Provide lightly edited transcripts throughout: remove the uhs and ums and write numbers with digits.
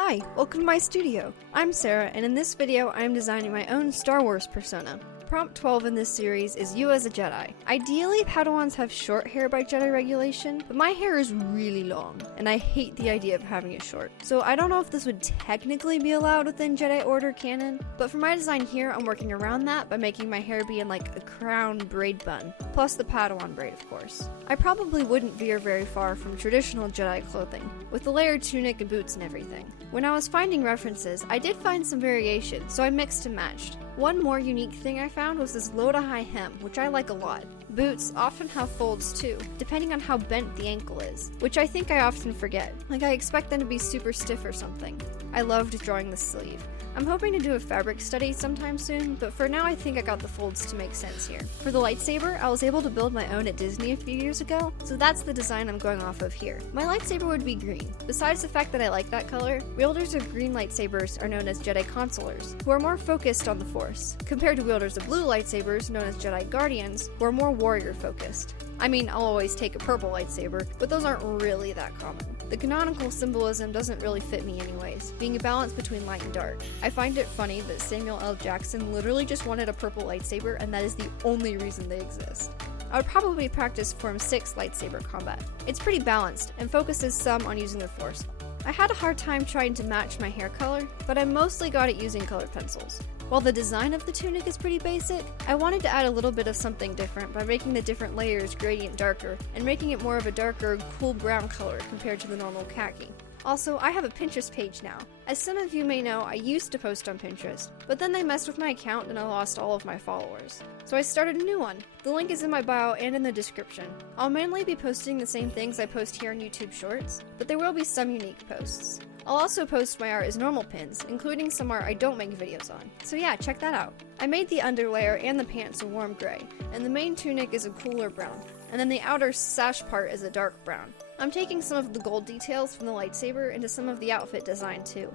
Hi, welcome to my studio. I'm Sarah, and in this video, I am designing my own Star Wars persona. Prompt 12 in this series is you as a Jedi. Ideally, Padawans have short hair by Jedi regulation, but my hair is really long, and I hate the idea of having it short. So I don't know if this would technically be allowed within Jedi Order canon, but for my design here, I'm working around that by making my hair be in like a crown braid bun, plus the Padawan braid, of course. I probably wouldn't veer very far from traditional Jedi clothing, with the layered tunic and boots and everything. When I was finding references, I did find some variation, so I mixed and matched. One more unique thing I found was this low-to-high hem, which I like a lot. Boots often have folds too, depending on how bent the ankle is, which I think I often forget. Like I expect them to be super stiff or something. I loved drawing the sleeve. I'm hoping to do a fabric study sometime soon, but for now I think I got the folds to make sense here. For the lightsaber, I was able to build my own at Disney a few years ago, so that's the design I'm going off of here. My lightsaber would be green. Besides the fact that I like that color, wielders of green lightsabers are known as Jedi Consulars, who are more focused on the Force, compared to wielders of blue lightsabers known as Jedi Guardians, who are more warrior focused. I mean, I'll always take a purple lightsaber, but those aren't really that common. The canonical symbolism doesn't really fit me anyways, being a balance between light and dark. I find it funny that Samuel L. Jackson literally just wanted a purple lightsaber, and that is the only reason they exist. I would probably practice Form 6 lightsaber combat. It's pretty balanced, and focuses some on using the Force. I had a hard time trying to match my hair color, but I mostly got it using colored pencils. While the design of the tunic is pretty basic, I wanted to add a little bit of something different by making the different layers gradient darker, and making it more of a darker, cool brown color compared to the normal khaki. Also, I have a Pinterest page now. As some of you may know, I used to post on Pinterest, but then they messed with my account and I lost all of my followers. So I started a new one. The link is in my bio and in the description. I'll mainly be posting the same things I post here on YouTube Shorts, but there will be some unique posts. I'll also post my art as normal pins, including some art I don't make videos on. So yeah, check that out. I made the underlayer and the pants a warm gray, and the main tunic is a cooler brown, and then the outer sash part is a dark brown. I'm taking some of the gold details from the lightsaber into some of the outfit design too.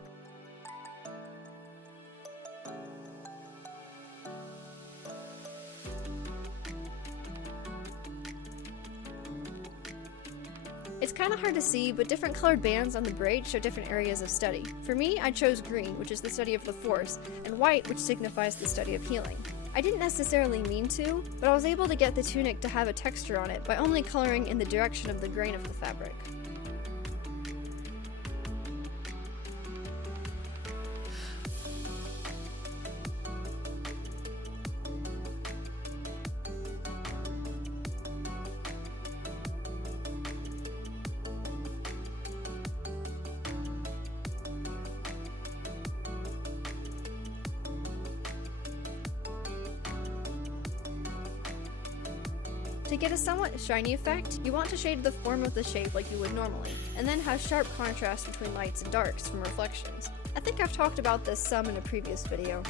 It's kind of hard to see, but different colored bands on the braid show different areas of study. For me, I chose green, which is the study of the Force, and white, which signifies the study of healing. I didn't necessarily mean to, but I was able to get the tunic to have a texture on it by only coloring in the direction of the grain of the fabric. To get a somewhat shiny effect, you want to shade the form of the shape like you would normally, and then have sharp contrast between lights and darks from reflections. I think I've talked about this some in a previous video.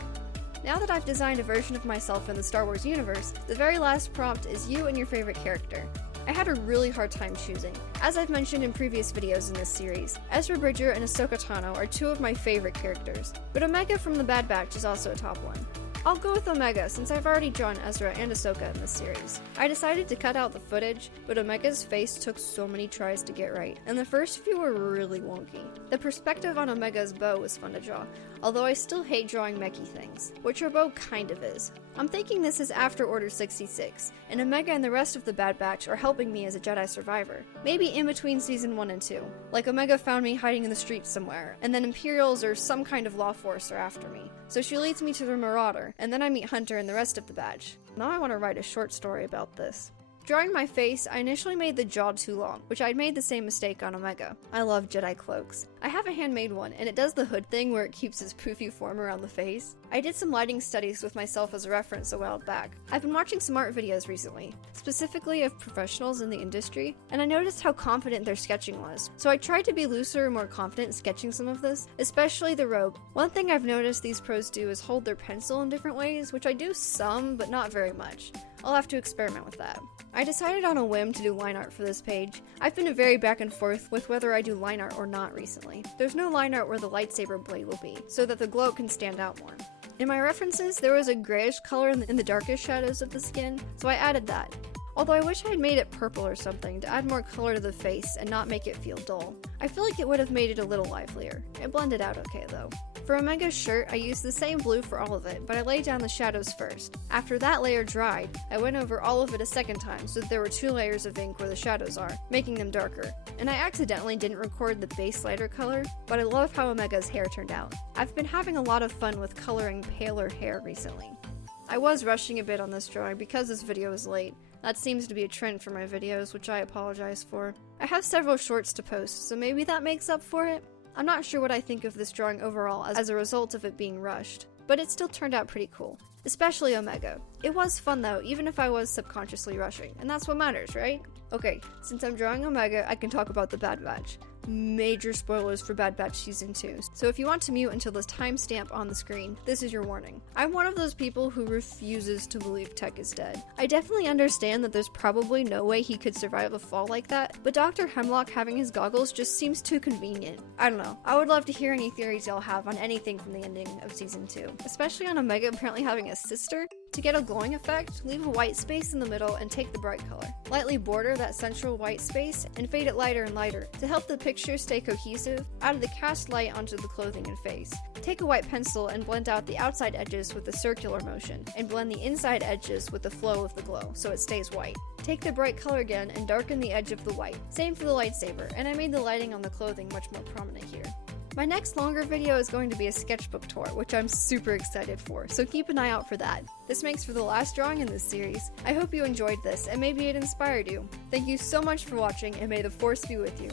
Now that I've designed a version of myself in the Star Wars universe, the very last prompt is you and your favorite character. I had a really hard time choosing. As I've mentioned in previous videos in this series, Ezra Bridger and Ahsoka Tano are two of my favorite characters, but Omega from the Bad Batch is also a top one. I'll go with Omega since I've already drawn Ezra and Ahsoka in this series. I decided to cut out the footage, but Omega's face took so many tries to get right, and the first few were really wonky. The perspective on Omega's bow was fun to draw, although I still hate drawing mechy things, which her bow kind of is. I'm thinking this is after Order 66, and Omega and the rest of the Bad Batch are helping me as a Jedi survivor. Maybe in between season 1 and 2. Like Omega found me hiding in the streets somewhere, and then Imperials or some kind of law force are after me. So she leads me to the Marauder, and then I meet Hunter and the rest of the batch. Now I want to write a short story about this. Drawing my face, I initially made the jaw too long, which I'd made the same mistake on Omega. I love Jedi cloaks. I have a handmade one, and it does the hood thing where it keeps its poofy form around the face. I did some lighting studies with myself as a reference a while back. I've been watching some art videos recently, specifically of professionals in the industry, and I noticed how confident their sketching was. So I tried to be looser and more confident sketching some of this, especially the robe. One thing I've noticed these pros do is hold their pencil in different ways, which I do some, but not very much. I'll have to experiment with that. I decided on a whim to do line art for this page. I've been very back and forth with whether I do line art or not recently. There's no line art where the lightsaber blade will be, so that the glow can stand out more. In my references, there was a grayish color in the darkest shadows of the skin, so I added that. Although I wish I had made it purple or something to add more color to the face and not make it feel dull. I feel like it would have made it a little livelier. It blended out okay though. For Omega's shirt, I used the same blue for all of it, but I laid down the shadows first. After that layer dried, I went over all of it a second time so that there were 2 layers of ink where the shadows are, making them darker. And I accidentally didn't record the base lighter color, but I love how Omega's hair turned out. I've been having a lot of fun with coloring paler hair recently. I was rushing a bit on this drawing because this video is late. That seems to be a trend for my videos, which I apologize for. I have several shorts to post, so maybe that makes up for it? I'm not sure what I think of this drawing overall as a result of it being rushed, but it still turned out pretty cool. Especially Omega. It was fun though, even if I was subconsciously rushing, and that's what matters, right? Okay, since I'm drawing Omega, I can talk about the Bad Batch. Major spoilers for Bad Batch Season 2, so if you want to mute until the timestamp on the screen, this is your warning. I'm one of those people who refuses to believe Tech is dead. I definitely understand that there's probably no way he could survive a fall like that, but Dr. Hemlock having his goggles just seems too convenient. I don't know, I would love to hear any theories y'all have on anything from the ending of Season 2, especially on Omega apparently having a sister. To get a glowing effect, leave a white space in the middle and take the bright color. Lightly border that central white space and fade it lighter and lighter. To help the picture stay cohesive, add the cast light onto the clothing and face. Take a white pencil and blend out the outside edges with a circular motion, and blend the inside edges with the flow of the glow, so it stays white. Take the bright color again and darken the edge of the white. Same for the lightsaber, and I made the lighting on the clothing much more prominent here. My next longer video is going to be a sketchbook tour, which I'm super excited for, so keep an eye out for that. This makes for the last drawing in this series. I hope you enjoyed this, and maybe it inspired you. Thank you so much for watching, and may the Force be with you.